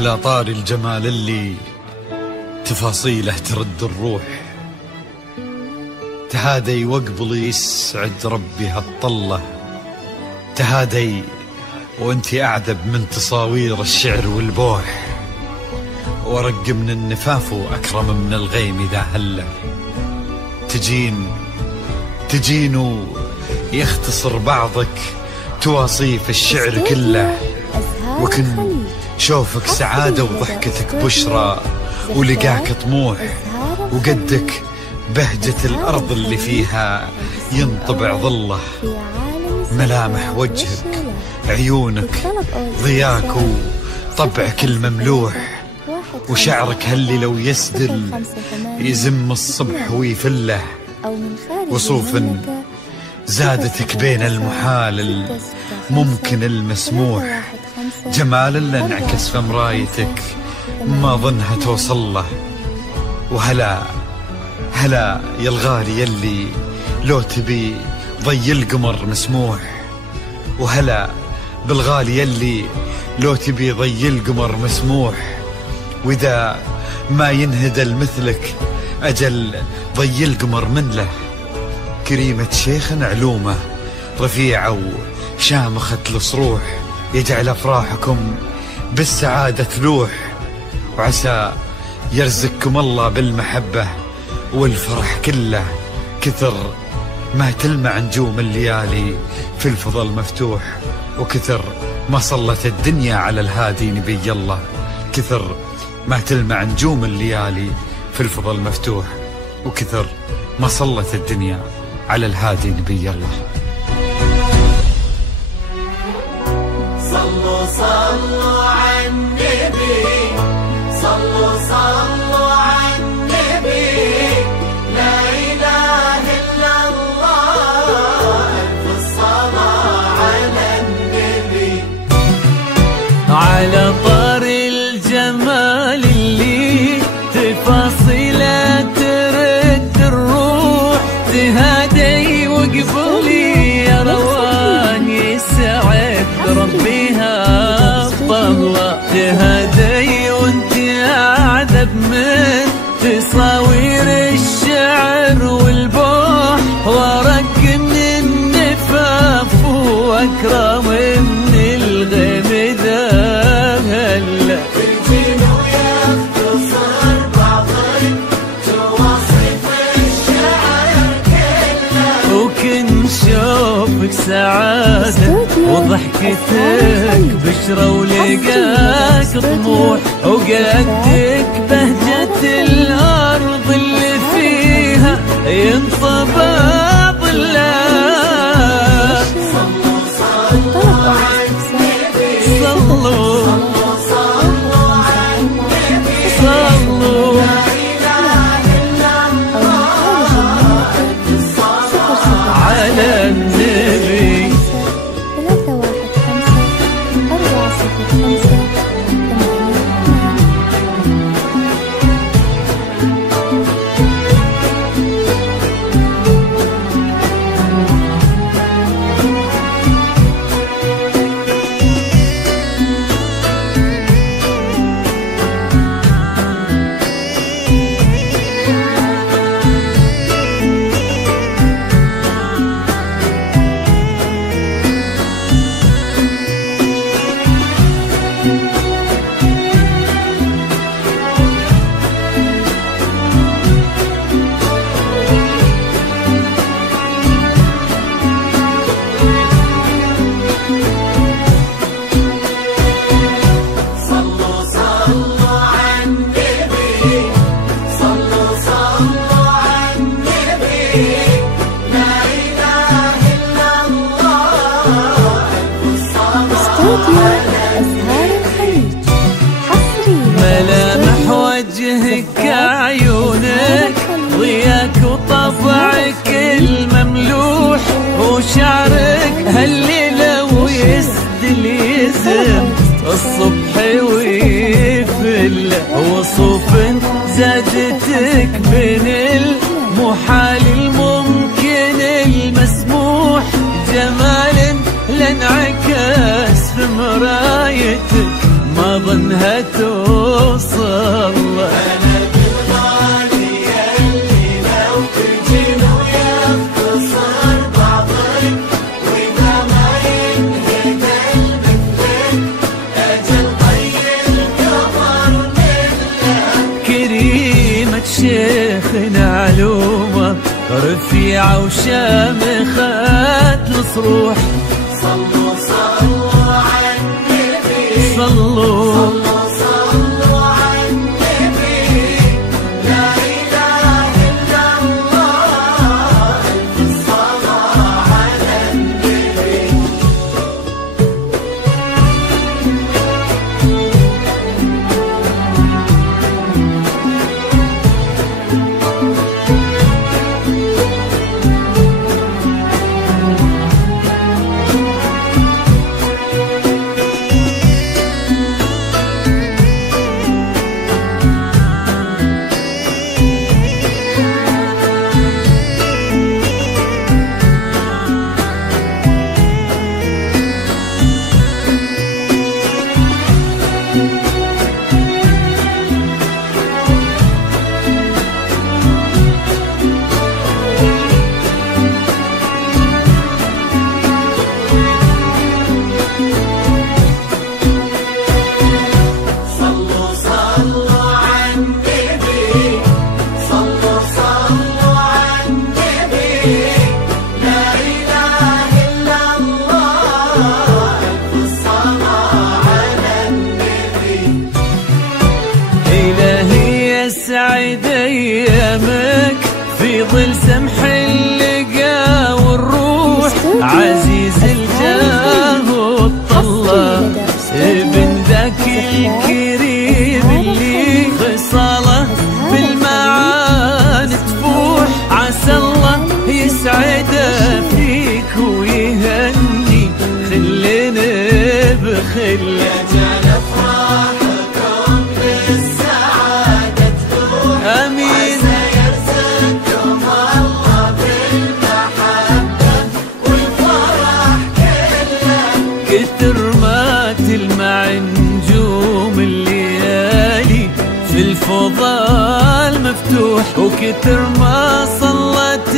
على طار الجمال اللي تفاصيله ترد الروح، تهادي واقبلي يسعد ربي هالطلة، تهادي وانتي أعذب من تصاوير الشعر والبوح، ورق من النفاف وأكرم من الغيم إذا هله، تجين ويختصر بعضك تواصيف الشعر كله، وكن شوفك سعادة وضحكتك بشرى ولقاك طموح، وقدك بهجة الأرض اللي فيها ينطبع ظله، ملامح وجهك عيونك ضياك وطبعك المملوح، وشعرك هاللي لو يسدل يزم الصبح ويفله، وصوف زادتك بين المحال الممكن المسموح، جمال اللي انعكس في مرايتك ما ظنها توصل له، وهلا يا الغالي يلي لو تبي ضي القمر مسموح، وهلا بالغالي يلي لو تبي ضي القمر مسموح، واذا ما ينهدل مثلك اجل ضي القمر من له، كريمة شيخ علومه رفيعة وشامخة الصروح، يجعل أفراحكم بالسعادة تلوح، وعسى يرزقكم الله بالمحبة والفرح كله، كثر ما تلمع نجوم الليالي في الفضل مفتوح، وكثر ما صلت الدنيا على الهادي نبي الله، كثر ما تلمع نجوم الليالي في الفضل مفتوح، وكثر ما صلت الدنيا على الهادي نبي الله. صلوا صلوا على النبي، صلوا على النبي، لا إله إلا الله، ألف الصلاة على النبي. على طار الجمال اللي تفاصيله ترد الروح، تهادي وقبلي يا روان يسعد ربيها الطلة، تهادي وانت أعذب من تصاوير الشعر والبوح، ورق من النفاف وأكرم من الغيم ذا هلا، تجين ويختصر بعضك تواصف الشعر كله، وكن شوفك سعادة وضحكتك بشرى ولقاك طموح، وقدك بهجة الأرض اللي فيها ينطبع ظله. صلوا على النبي، صلوا على النبي، صلوا لا إله إلا الله، ألف الصلاة على النبي. 315 405 ملامح وجهك عيونك ضياك وطبعك المملوح، وشعرك هاللي لو يسدل يزم الصبح ويفل، وصوف زادتك بين المحال الممكن المسموح، جمال لانعكس في مرايتك ما أظنها توصل. بلد الغالي اللي لو تجن ويختصر بعضك وإذا ما ينهي قلبك لك أجل طي القمر منك. كريمة شيخنا علومة رفيعة وشامخة الصروح. صلوا صلوا على النبي صلوا صلوا على النبي. لا إله إلا الله ألف الصلاة على النبي. صلوا صلوا على النبي. صلوا صلوا على النبي. لا إله إلا الله ألف الصلاة على النبي. إلهي يسعد أيامك في ظل سمح اللقا والروح. عزيز الجاه والطلة ابن ذاك الكريم اللي خصاله بالمعاني تفوح. عسى الله يسعده فيك ويهني خلنا بخله. جعل أفراحكم بالسعادة تلوح. آمين. عسى يرزقكم الله بالمحبة والفرح كله. كتر ما تلمع نجوم الليالي في الفضاء المفتوح، وكتر ما صلت